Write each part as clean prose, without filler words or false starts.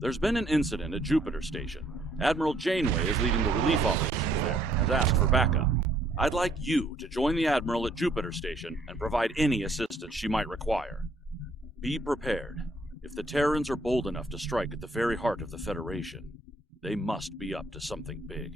There's been an incident at Jupiter Station. Admiral Janeway is leading the relief operations there and has asked for backup. I'd like you to join the Admiral at Jupiter Station and provide any assistance she might require. Be prepared. If the Terrans are bold enough to strike at the very heart of the Federation, they must be up to something big.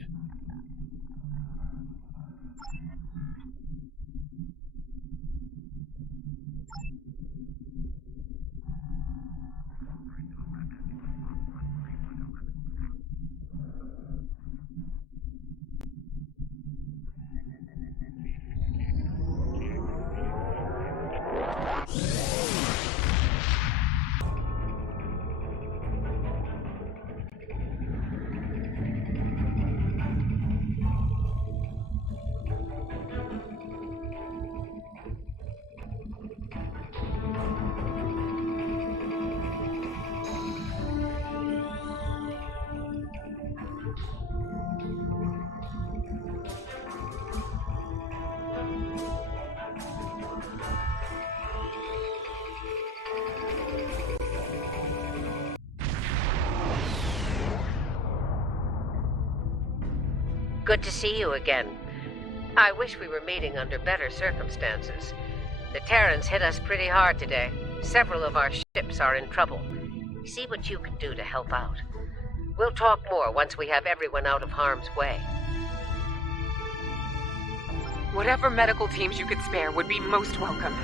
Good to see you again. I wish we were meeting under better circumstances. The Terrans hit us pretty hard today. Several of our ships are in trouble. See what you can do to help out. We'll talk more once we have everyone out of harm's way. Whatever medical teams you could spare would be most welcome.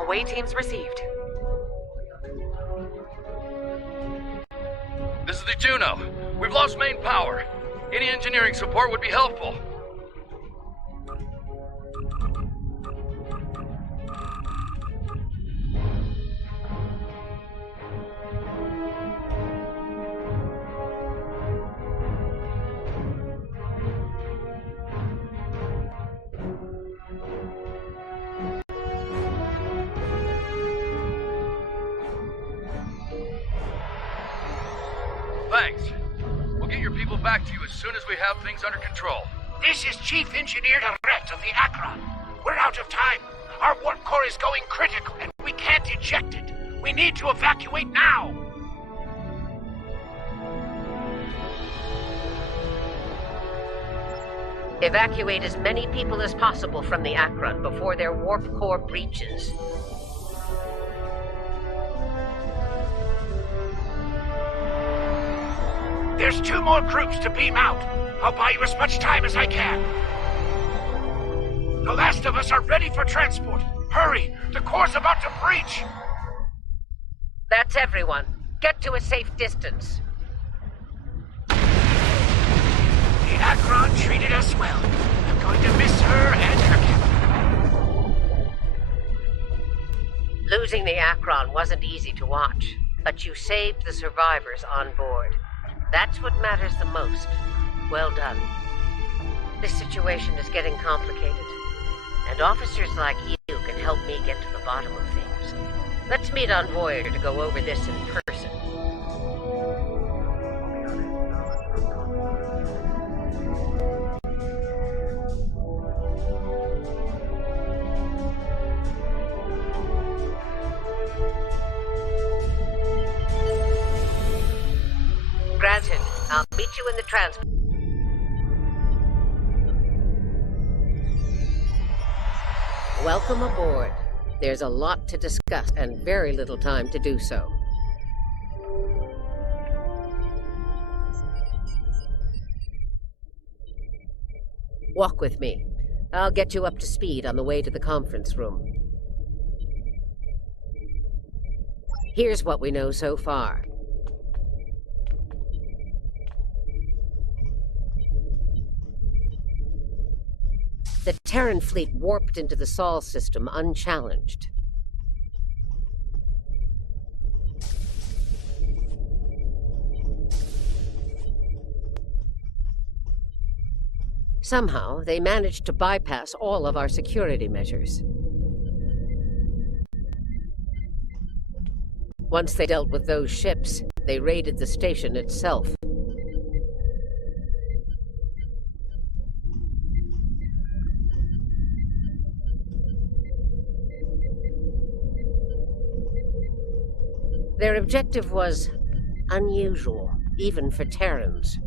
Away teams received. This is the Juno. We've lost main power. Any engineering support would be helpful. Thanks. We'll get your people back to you as soon as we have things under control. This is Chief Engineer Direct of the Akron. We're out of time. Our warp core is going critical, and we can't eject it. We need to evacuate now. Evacuate as many people as possible from the Akron before their warp core breaches. There's 2 more groups to beam out. I'll buy you as much time as I can. The last of us are ready for transport. Hurry! The core's about to breach! That's everyone. Get to a safe distance. The Akron treated us well. I'm going to miss her and her captain. Losing the Akron wasn't easy to watch, but you saved the survivors on board. That's what matters the most. Well done. This situation is getting complicated, and officers like you can help me get to the bottom of things. Let's meet on Voyager to go over this in person. Granted. I'll meet you in the transport. Welcome aboard. There's a lot to discuss and very little time to do so. Walk with me. I'll get you up to speed on the way to the conference room. Here's what we know so far. The Terran fleet warped into the Sol system unchallenged. Somehow, they managed to bypass all of our security measures. Once they dealt with those ships, they raided the station itself. Their objective was unusual, even for Terrans.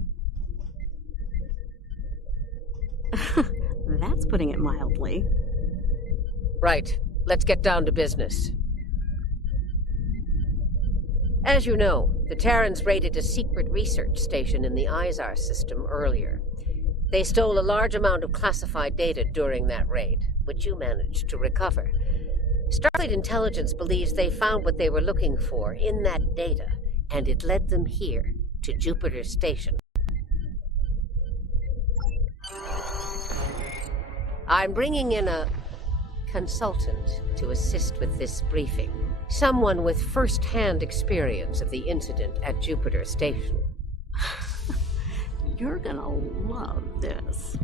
That's putting it mildly. Right. Let's get down to business. As you know, the Terrans raided a secret research station in the Izar system earlier. They stole a large amount of classified data during that raid, which you managed to recover. Starfleet Intelligence believes they found what they were looking for in that data, and it led them here, to Jupiter Station. I'm bringing in a consultant to assist with this briefing. Someone with first-hand experience of the incident at Jupiter Station. You're gonna love this.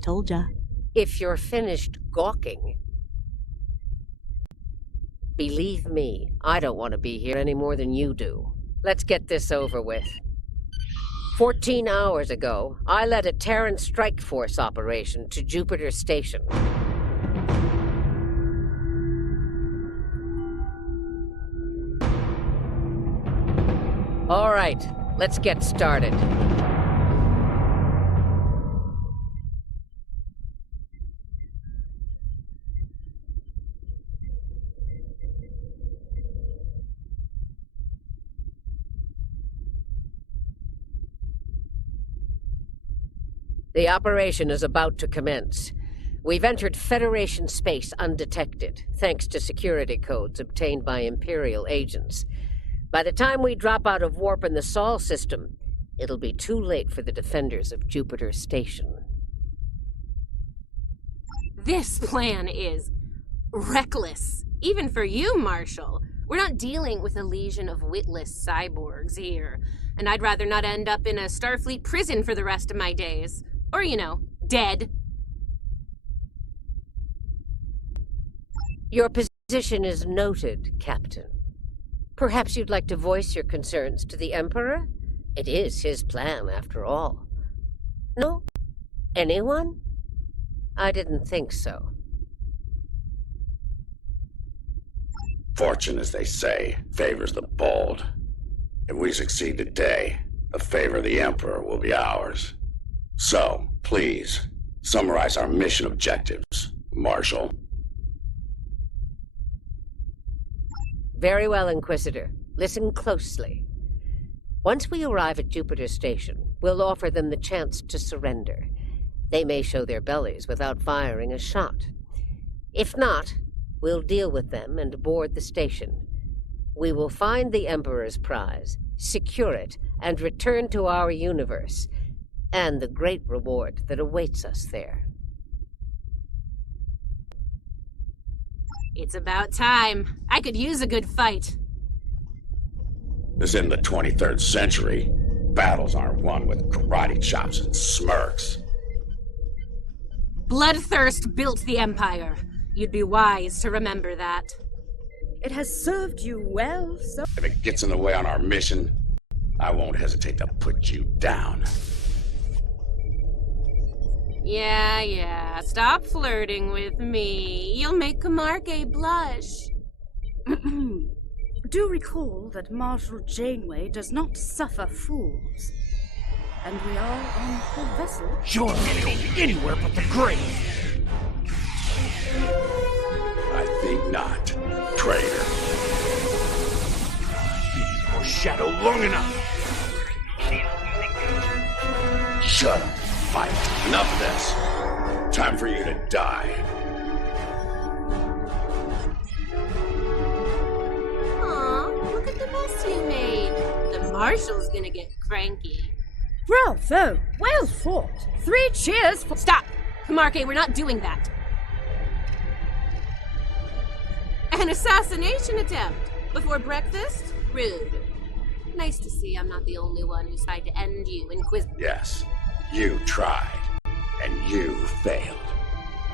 Told ya. If you're finished gawking, believe me, I don't want to be here any more than you do. Let's get this over with. 14 hours ago, I led a Terran strike force operation to Jupiter Station. All right, let's get started. The operation is about to commence. We've entered Federation space undetected, thanks to security codes obtained by Imperial agents. By the time we drop out of warp in the Sol system, it'll be too late for the defenders of Jupiter Station. This plan is reckless, even for you, Marshal. We're not dealing with a legion of witless cyborgs here, and I'd rather not end up in a Starfleet prison for the rest of my days. Or, you know, dead. Your position is noted, Captain. Perhaps you'd like to voice your concerns to the Emperor? It is his plan, after all. No? Anyone? I didn't think so. Fortune, as they say, favors the bold. If we succeed today, the favor of the Emperor will be ours. So, please, summarize our mission objectives, Marshal. Very well, Inquisitor. Listen closely. Once we arrive at Jupiter Station, we'll offer them the chance to surrender. They may show their bellies without firing a shot. If not, we'll deal with them and board the station. We will find the Emperor's prize, secure it, and return to our universe, and the great reward that awaits us there. It's about time. I could use a good fight. This isn't the 23rd century. Battles aren't won with karate chops and smirks. Bloodthirst built the Empire. You'd be wise to remember that. It has served you well, sir. If it gets in the way on our mission, I won't hesitate to put you down. Yeah, stop flirting with me. You'll make Camargue blush. Do recall that Marshal Janeway does not suffer fools. And we are on her vessel. You're gonna go anywhere but the grave. I think not, traitor. Leave your shadow long enough. Shut up, fight. Enough of this. Time for you to die. Aw, look at the mess you made. The Marshal's gonna get cranky. Bravo! Well fought! 3 cheers for— Stop! Camargue, we're not doing that. An assassination attempt? Before breakfast? Rude. Nice to see I'm not the only one who's tried to end you, Inquisitor. Yes, you tried, and you failed.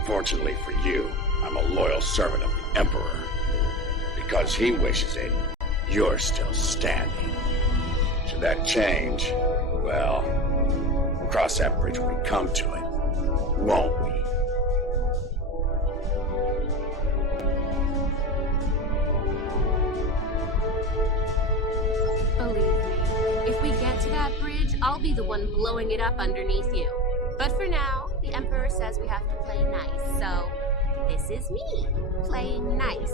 Fortunately for you, I'm a loyal servant of the Emperor. Because he wishes it, you're still standing. Should that change, well, we'll cross that bridge when we come to it, won't we? Believe me, if we get to that bridge, I'll be the one blowing it up underneath you. But for now, the Emperor says we have to play nice, so this is me, playing nice.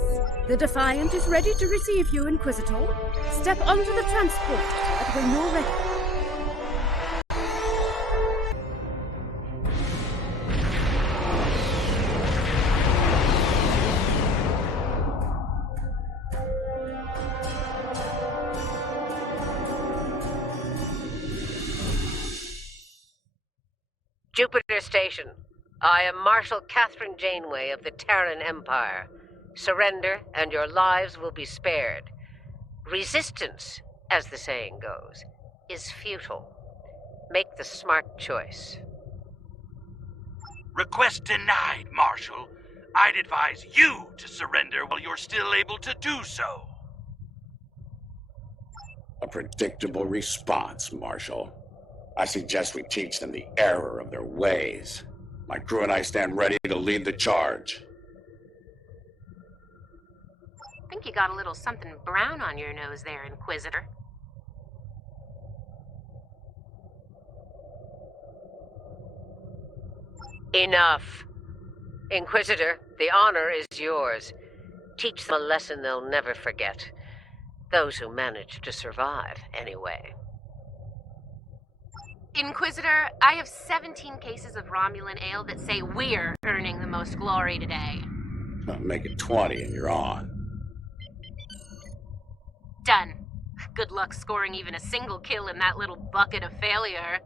The Defiant is ready to receive you, Inquisitor. Step onto the transport pod when you're ready. Jupiter Station. I am Marshal Catherine Janeway of the Terran Empire. Surrender, and your lives will be spared. Resistance, as the saying goes, is futile. Make the smart choice. Request denied, Marshal. I'd advise you to surrender while you're still able to do so. A predictable response, Marshal. I suggest we teach them the error of their ways. My crew and I stand ready to lead the charge. I think you got a little something brown on your nose there, Inquisitor. Enough. Inquisitor, the honor is yours. Teach them a lesson they'll never forget. Those who manage to survive, anyway. Inquisitor, I have 17 cases of Romulan ale that say we're earning the most glory today. Make it 20 and you're on. Done. Good luck scoring even a single kill in that little bucket of failure.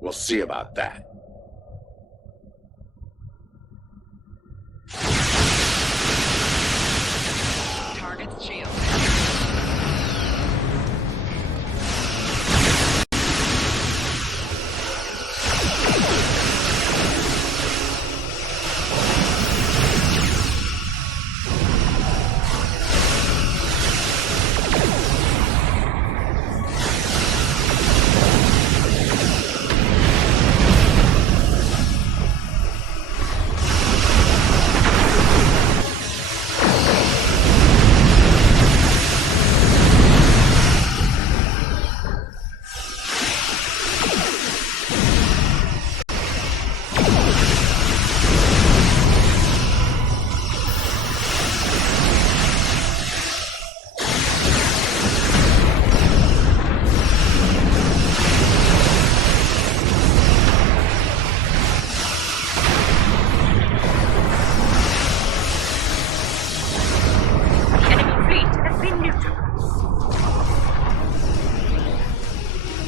We'll see about that. Target's shield.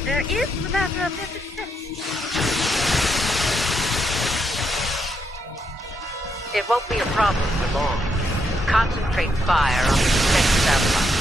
There is the matter of their success. It won't be a problem for long. Concentrate fire on the defense satellite.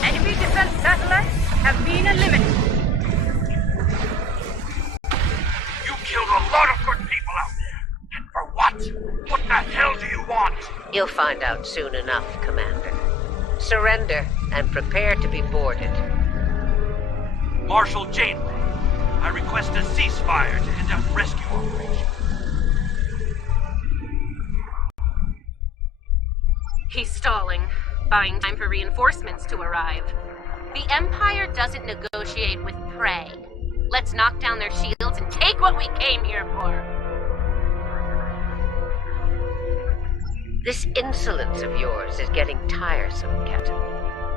Enemy defense satellites have been eliminated. You killed a lot of good people out there. And for what? What the hell do you want? You'll find out soon enough, Commander. Surrender and prepare to be boarded. Marshal Janeway, I request a ceasefire to end a rescue operation. He's stalling, buying time for reinforcements to arrive. The Empire doesn't negotiate with prey. Let's knock down their shields and take what we came here for. This insolence of yours is getting tiresome, Captain.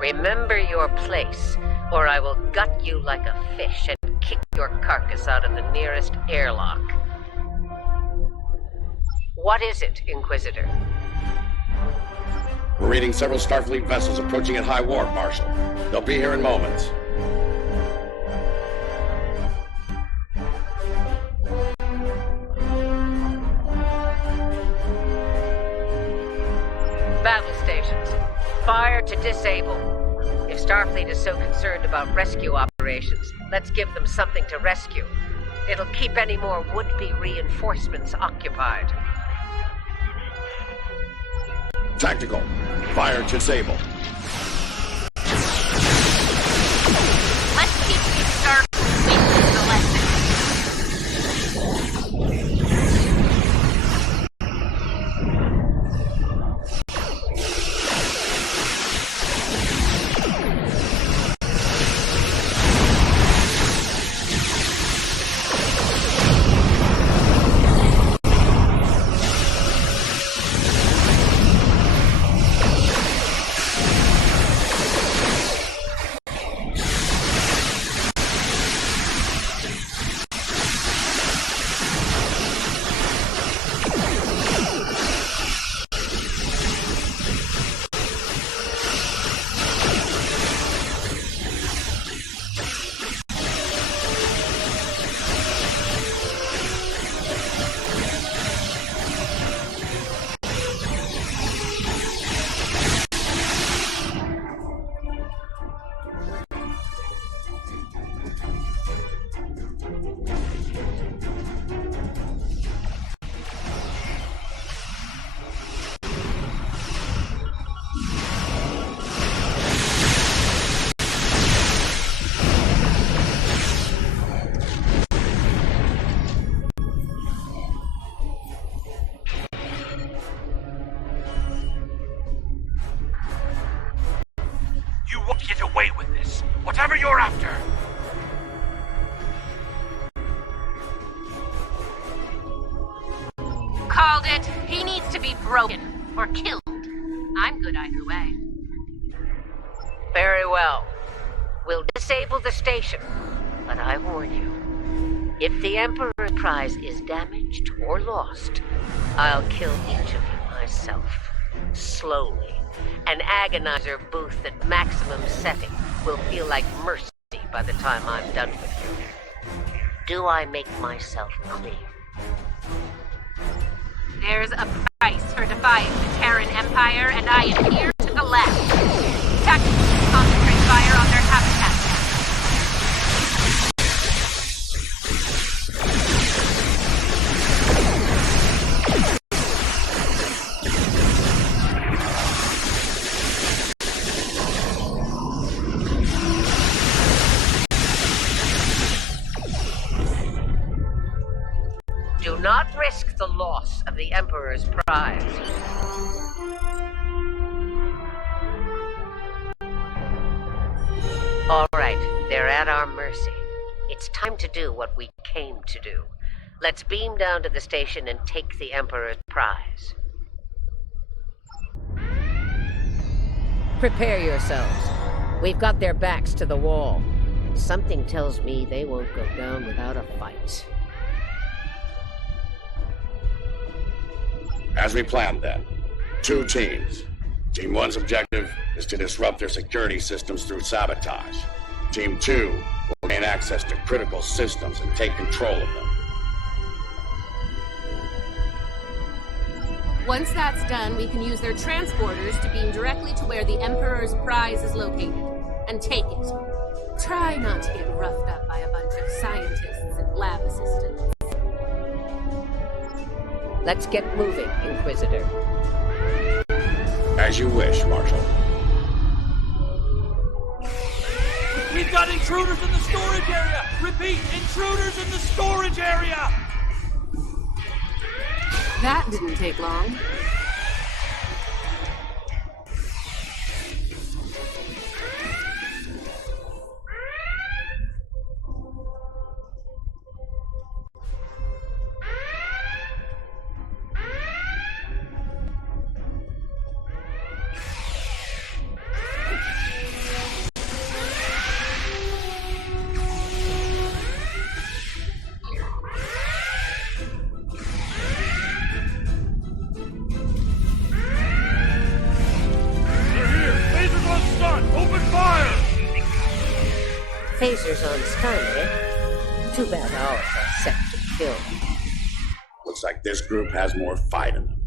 Remember your place, or I will gut you like a fish and kick your carcass out of the nearest airlock. What is it, Inquisitor? We're reading several Starfleet vessels approaching at high warp, Marshal. They'll be here in moments. Battle stations. Fire to disable. If Starfleet is so concerned about rescue operations, let's give them something to rescue. It'll keep any more would-be reinforcements occupied. Tactical. Fire to disable. Let's keep these Starfleet wings the lesson. Whatever you're after. Called it. He needs to be broken. Or killed. I'm good either way. Very well. We'll disable the station. But I warn you, if the Emperor's prize is damaged or lost, I'll kill each of you myself. Slowly. An agonizer booth at maximum setting will feel like mercy by the time I'm done with you. Do I make myself clear? There's a price for defying the Terran Empire, and I am here to the left. Tactics concentrate fire on their habitat. Do not risk the loss of the Emperor's prize. All right, they're at our mercy. It's time to do what we came to do. Let's beam down to the station and take the Emperor's prize. Prepare yourselves. We've got their backs to the wall. Something tells me they won't go down without a fight. As we planned then, 2 teams. Team 1's objective is to disrupt their security systems through sabotage. Team 2 will gain access to critical systems and take control of them. Once that's done, we can use their transporters to beam directly to where the Emperor's prize is located, and take it. Try not to get roughed up by a bunch of scientists and lab assistants. Let's get moving, Inquisitor. As you wish, Marshal. We've got intruders in the storage area! Repeat, intruders in the storage area! That didn't take long. Phasers on stun, eh? Too bad ours are set to kill. Looks like this group has more fight in them.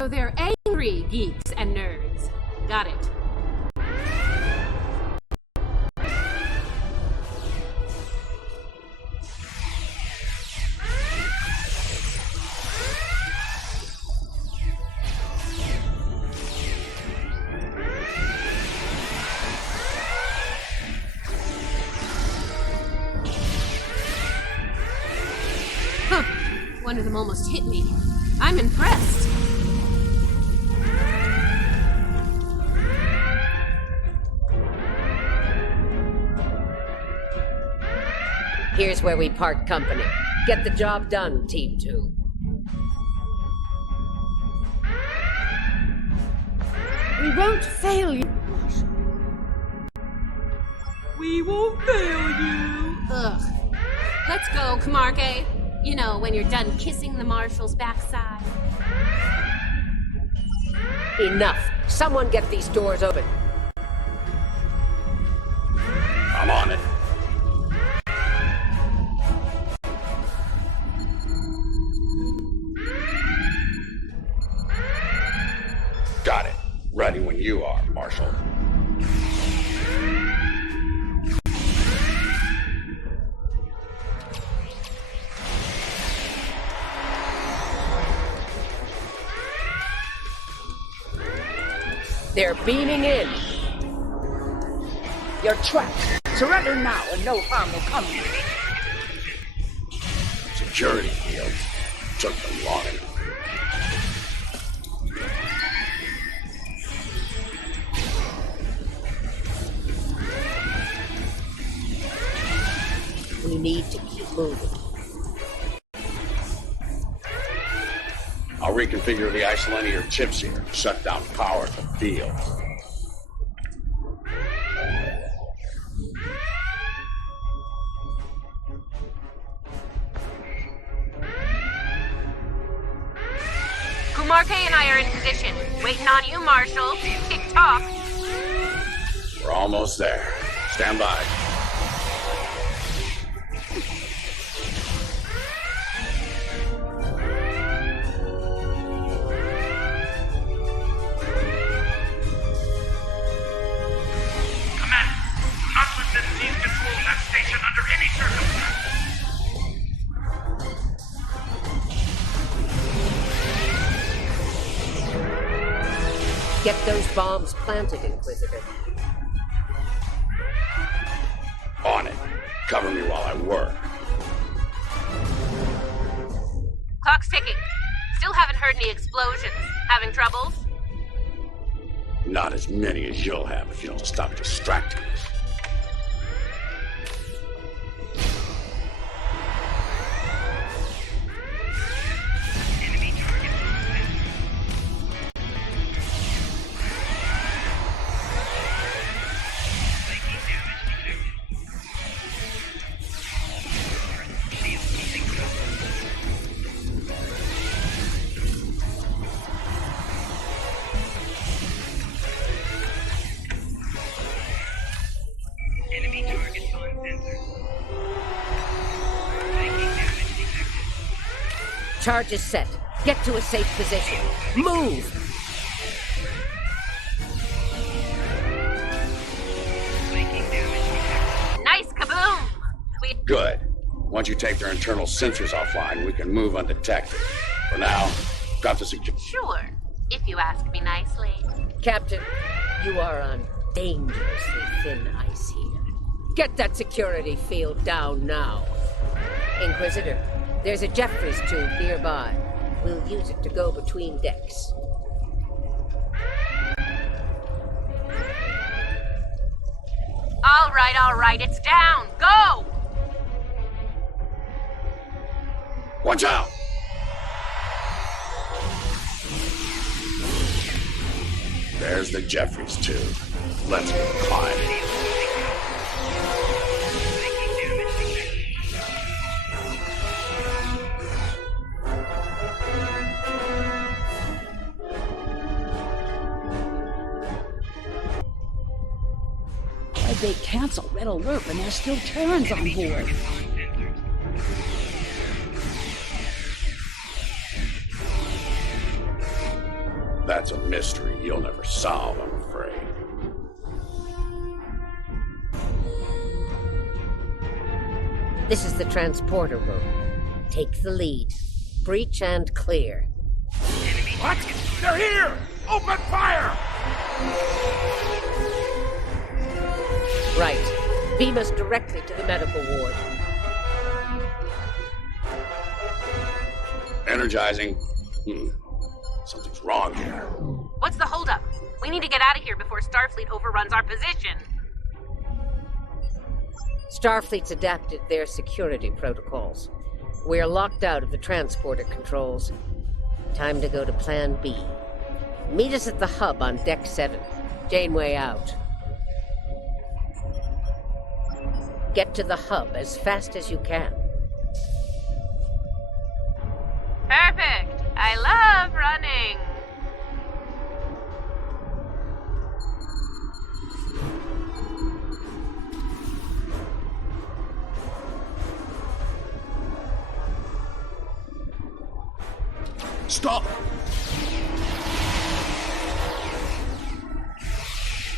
So they're angry geeks and nerds. Got it. One of them almost hit me. I'm impressed. Here's where we part company. Get the job done, Team 2. We won't fail you, Marshal. We won't fail you. Ugh. Let's go, Camargue. You know, when you're done kissing the Marshal's backside. Enough. Someone get these doors open. I'm on it. Got it. Ready when you are, Marshal. They're beaming in. You're trapped. Surrender now and no harm will come to you. Security field. Took them long enough. We need to keep moving. I'll reconfigure the isolinear chips here. Shut down power at the field. Camargue and I are in position. Waiting on you, Marshal. Tick-tock. We're almost there. Stand by. Get those bombs planted, Inquisitor. On it. Cover me while I work. Clock's ticking. Still haven't heard any explosions. Having troubles? Not as many as you'll have if you don't stop distracting us. Charge is set. Get to a safe position. Move! Nice kaboom! Good. Once you take their internal sensors offline, we can move undetected. For now, drop the security. Sure, if you ask me nicely. Captain, you are on dangerously thin ice here. Get that security field down now. Inquisitor, there's a Jeffries tube nearby. We'll use it to go between decks. All right, it's down. Go! Watch out! There's the Jeffries tube. Let's go climb. Why'd they cancel Red Alert when there's still Terrans on board? That's a mystery you'll never solve, I'm afraid. This is the transporter room. Take the lead. Breach and clear. What? They're here! Open fire! Right. Beam us directly to the medical ward. Energizing. Something's wrong here. What's the holdup? We need to get out of here before Starfleet overruns our position. Starfleet's adapted their security protocols. We're locked out of the transporter controls. Time to go to Plan B. Meet us at the hub on Deck 7. Janeway out. Get to the hub as fast as you can. Perfect. I love running. Stop!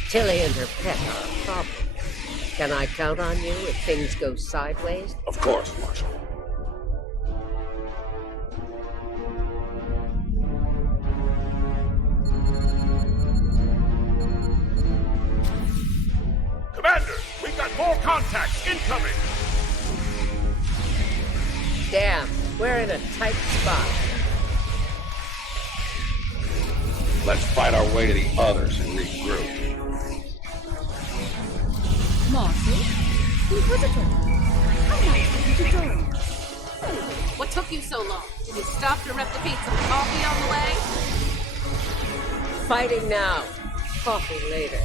Tilly and her pet are a problem. Can I count on you if things go sideways? Of course, Marshal. Commander, we've got more contacts incoming! Damn, we're in a tight spot. Let's fight our way to the others and regroup. Marshal? Inquisitor? How nice of you to join. What took you so long? Did you stop to replicate some coffee on the way? Fighting now. Coffee later.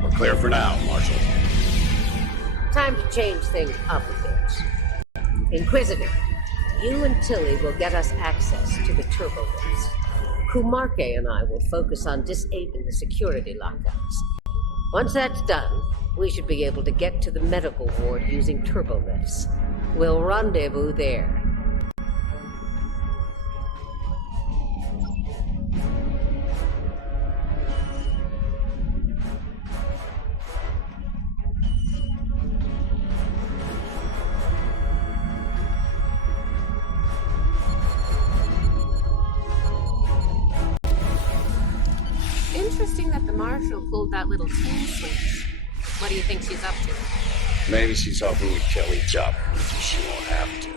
We're clear for now, Marshal. Time to change things up a bit. Inquisitor, you and Tilly will get us access to the turbo lifts. Kumarke and I will focus on disabling the security lockouts. Once that's done, we should be able to get to the medical ward using turbo lifts. We'll rendezvous there. Interesting that the Marshal pulled that little team switch. What do you think she's up to? Maybe she's hoping we kill each other, so she won't have to.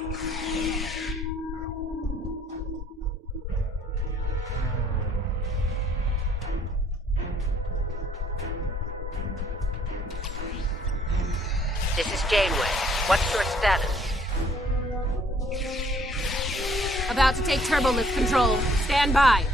This is Janeway. What's your status? About to take turbolift control. Stand by.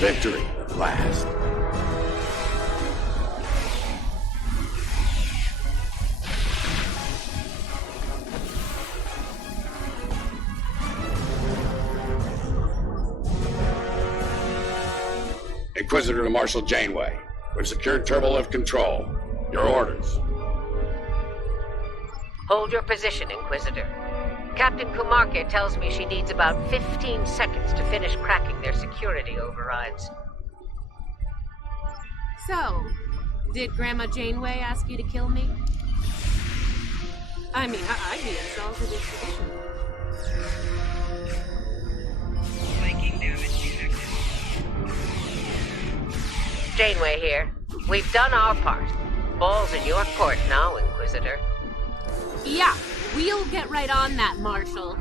Victory at last. Inquisitor to Marshal Janeway. We've secured turbolift control. Your orders. Hold your position, Inquisitor. Captain Kumarke tells me she needs about 15 seconds to finish cracking their security overrides. So, did Grandma Janeway ask you to kill me? I mean, I'd be insulted if she didn't. Janeway here. We've done our part. Ball's in your court now, Inquisitor. Yeah, we'll get right on that, Marshal.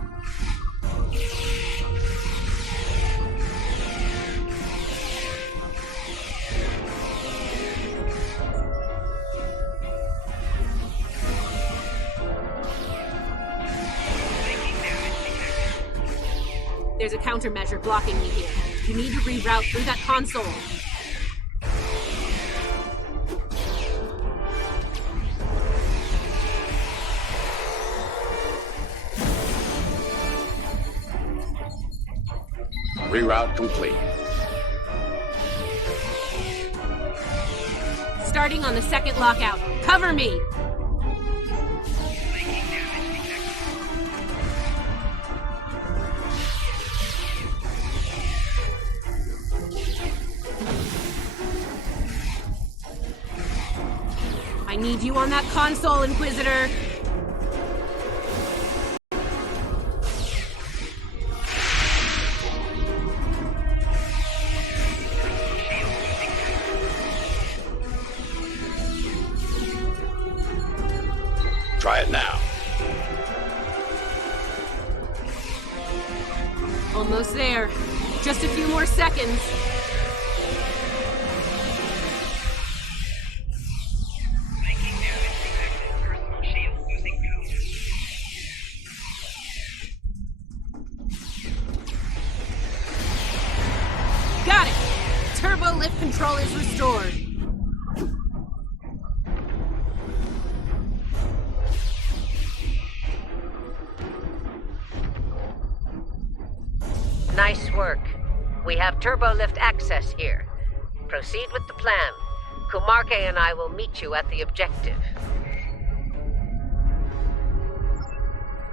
There's a countermeasure blocking me here. You need to reroute through that console. Reroute complete. Starting on the second lockout. Cover me! I need you on that console, Inquisitor! Try it now. Almost there. Just a few more seconds. Got it! Turbo lift control is restored. Nice work. We have turbo lift access here. Proceed with the plan. Kumarke and I will meet you at the objective.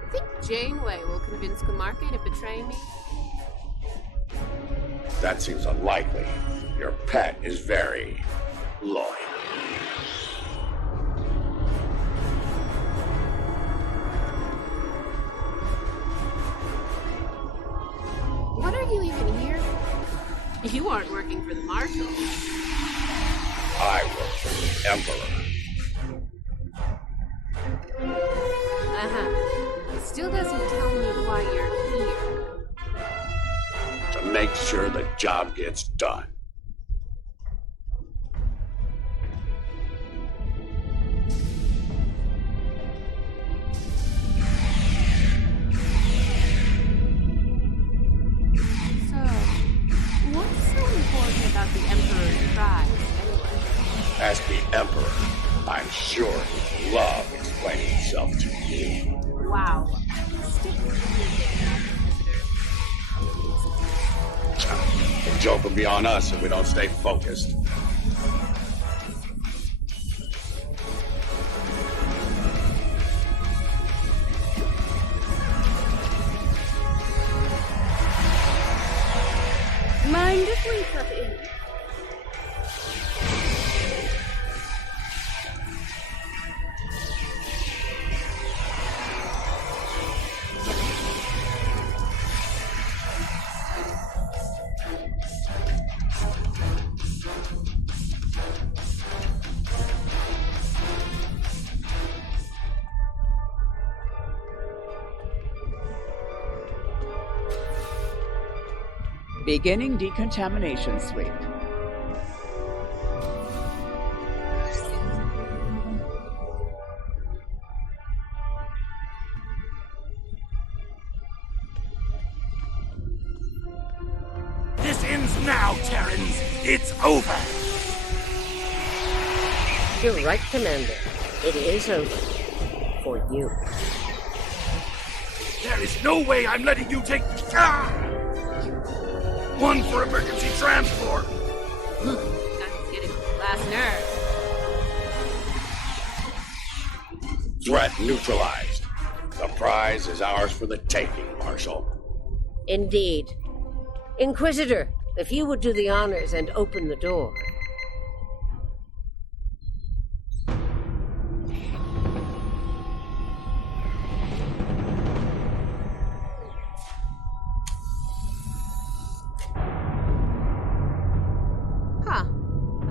I think Janeway will convince Kumarke to betray me. That seems unlikely. Your pet is very loyal. What are you even here? You aren't working for the Marshal. I work for the Emperor. It still doesn't tell me why you're here. To make sure the job gets done. About the Emperor's prize, anyway. As the Emperor, I'm sure he'd love explaining himself to you. Wow. Stick with The joke will be on us if we don't stay focused. Mind if we cut in? Beginning decontamination suite. This ends now, Terrans. It's over. You're right, Commander. It is over. For you. There is no way I'm letting you take... Ah! One for emergency transport. That's getting on the last nerve. Threat neutralized. The prize is ours for the taking, Marshal. Indeed. Inquisitor, if you would do the honors and open the door.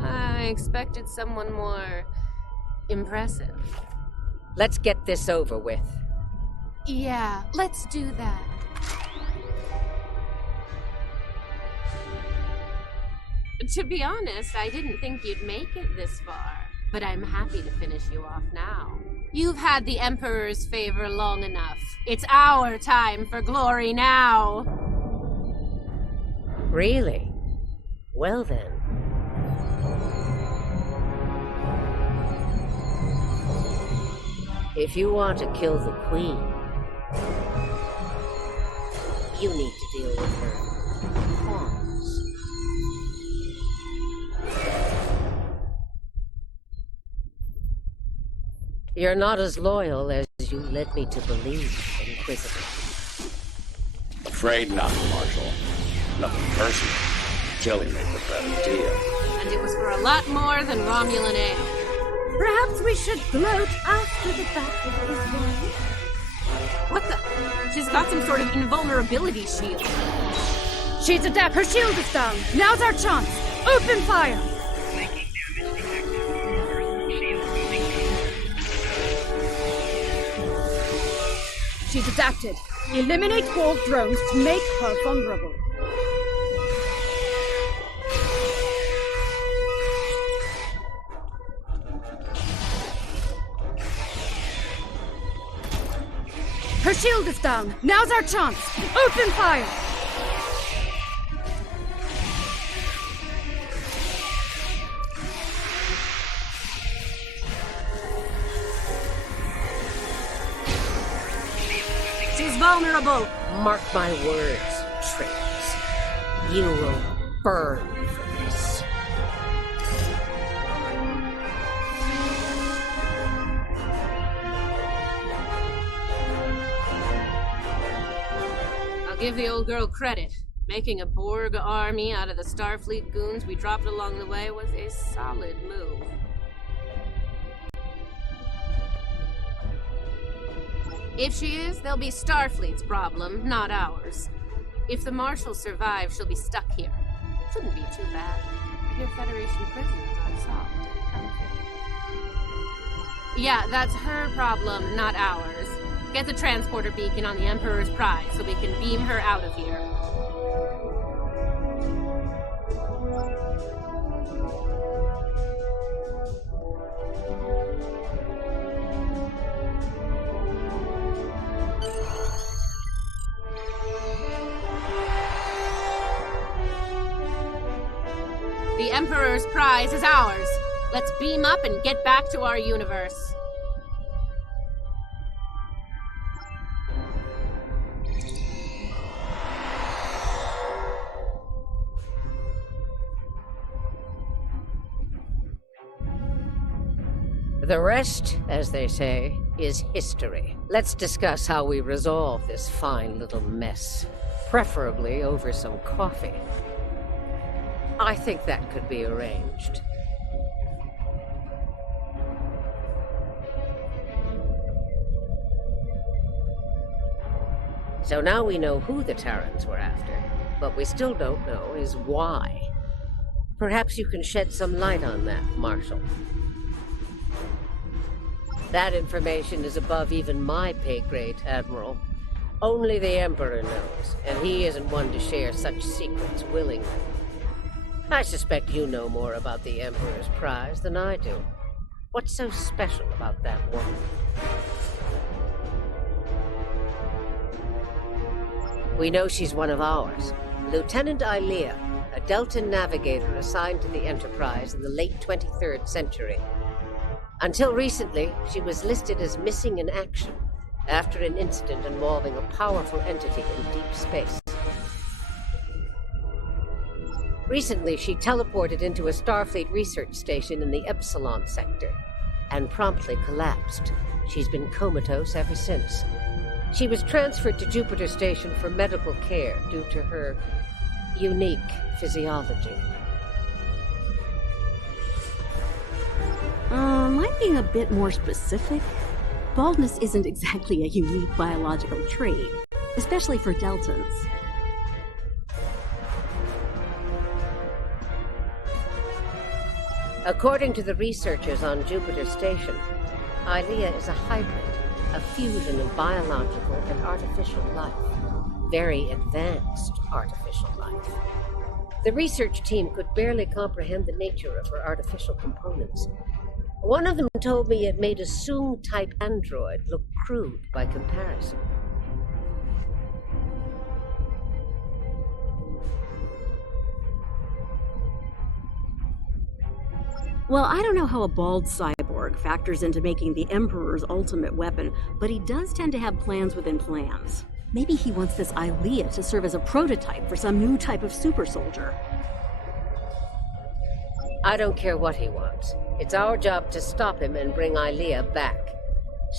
I expected someone more impressive. Let's get this over with. Yeah, let's do that. To be honest, I didn't think you'd make it this far, but I'm happy to finish you off now. You've had the Emperor's favor long enough. It's our time for glory now. Really? Well then. If you want to kill the Queen, you need to deal with her pawns. You're not as loyal as you led me to believe, Inquisitor. Afraid not, Marshal. Nothing personal. Killing me was better deal. And it was for a lot more than Romulan ale. Perhaps we should gloat after the battle is won. What the? She's got some sort of invulnerability shield. She's adept. Her shield is down. Now's our chance. Open fire. She's adapted. Eliminate wall drones to make her vulnerable. Her shield is down. Now's our chance. Open fire. She's vulnerable. Mark my words, traitors. You will burn for this. I'll give the old girl credit. Making a Borg army out of the Starfleet goons we dropped along the way was a solid move. If she is, they'll be Starfleet's problem, not ours. If the Marshal survives, she'll be stuck here. Shouldn't be too bad. I hear Federation prisoners are soft and comfy. Yeah, that's her problem, not ours. Get the transporter beacon on the Emperor's Prize so we can beam her out of here. The Emperor's Prize is ours. Let's beam up and get back to our universe. The rest, as they say, is history. Let's discuss how we resolve this fine little mess, preferably over some coffee. I think that could be arranged. So now we know who the Terrans were after. What we still don't know is why. Perhaps you can shed some light on that, Marshal. That information is above even my pay grade, Admiral. Only the Emperor knows, and he isn't one to share such secrets willingly. I suspect you know more about the Emperor's Prize than I do. What's so special about that woman? We know she's one of ours. Lieutenant Ilea, a Deltan navigator assigned to the Enterprise in the late 23rd century. Until recently, she was listed as missing in action after an incident involving a powerful entity in deep space. Recently, she teleported into a Starfleet research station in the Epsilon sector and promptly collapsed. She's been comatose ever since. She was transferred to Jupiter Station for medical care due to her unique physiology. Might being a bit more specific. Baldness isn't exactly a unique biological trait, especially for Deltans. According to the researchers on Jupiter Station, Ilea is a hybrid, a fusion of biological and artificial life. Very advanced artificial life. The research team could barely comprehend the nature of her artificial components. One of them told me it made a Soong-type android look crude by comparison. Well, I don't know how a bald cyborg factors into making the Emperor's ultimate weapon, but he does tend to have plans within plans. Maybe he wants this Ilea to serve as a prototype for some new type of super soldier. I don't care what he wants. It's our job to stop him and bring Ilea back.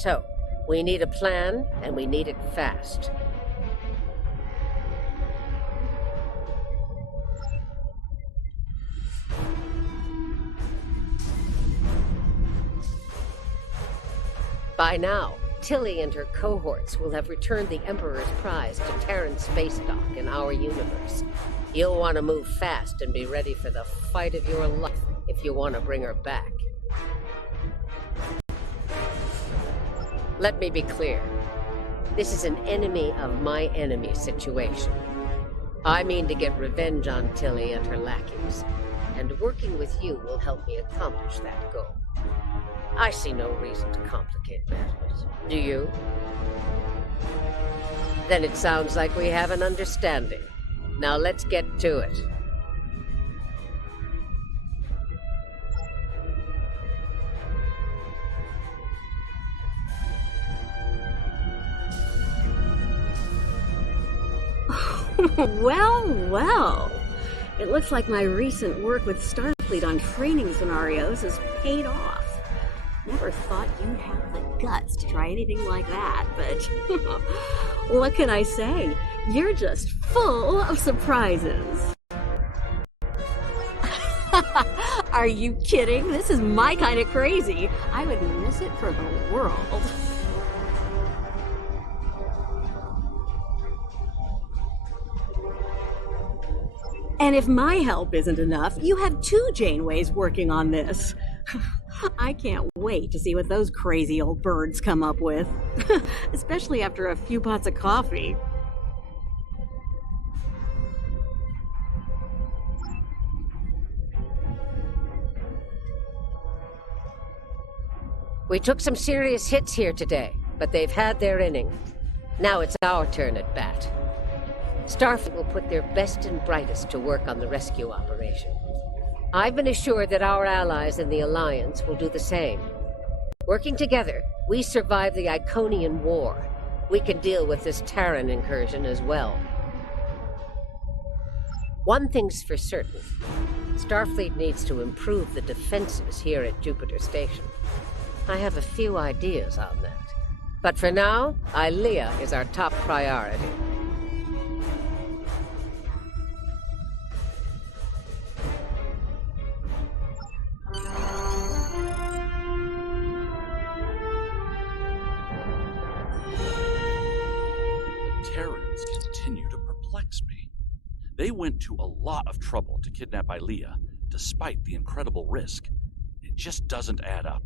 So, we need a plan, and we need it fast. By now, Tilly and her cohorts will have returned the Emperor's prize to Terran space dock in our universe. You'll want to move fast and be ready for the fight of your life if you want to bring her back. Let me be clear. This is an enemy of my enemy situation. I mean to get revenge on Tilly and her lackeys, and working with you will help me accomplish that goal. I see no reason to complicate matters. Do you? Then it sounds like we have an understanding. Now let's get to it. Well, well. It looks like my recent work with Starfleet on training scenarios has paid off. Never thought you'd have the guts to try anything like that, but what can I say? You're just full of surprises. Are you kidding? This is my kind of crazy. I would miss it for the world. And if my help isn't enough, you have 2 Janeways working on this. I can't wait to see what those crazy old birds come up with. Especially after a few pots of coffee. We took some serious hits here today, but they've had their inning. Now it's our turn at bat. Starfleet will put their best and brightest to work on the rescue operation. I've been assured that our allies in the Alliance will do the same. Working together, we survived the Iconian War. We can deal with this Terran incursion as well. One thing's for certain. Starfleet needs to improve the defenses here at Jupiter Station. I have a few ideas on that. But for now, Ilea is our top priority. Terrans continue to perplex me. They went to a lot of trouble to kidnap Ilea, despite the incredible risk. It just doesn't add up.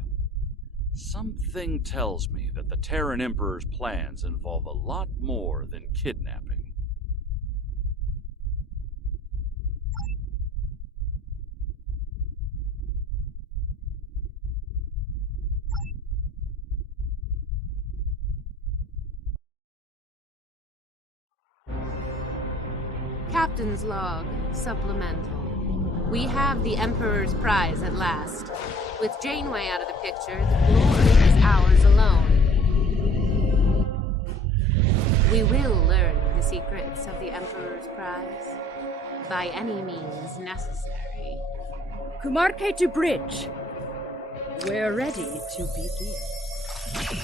Something tells me that the Terran Emperor's plans involve a lot more than kidnapping. Captain's log, supplemental. We have the Emperor's prize at last. With Janeway out of the picture, the glory is ours alone. We will learn the secrets of the Emperor's prize by any means necessary. Kumarke to bridge. We're ready to begin.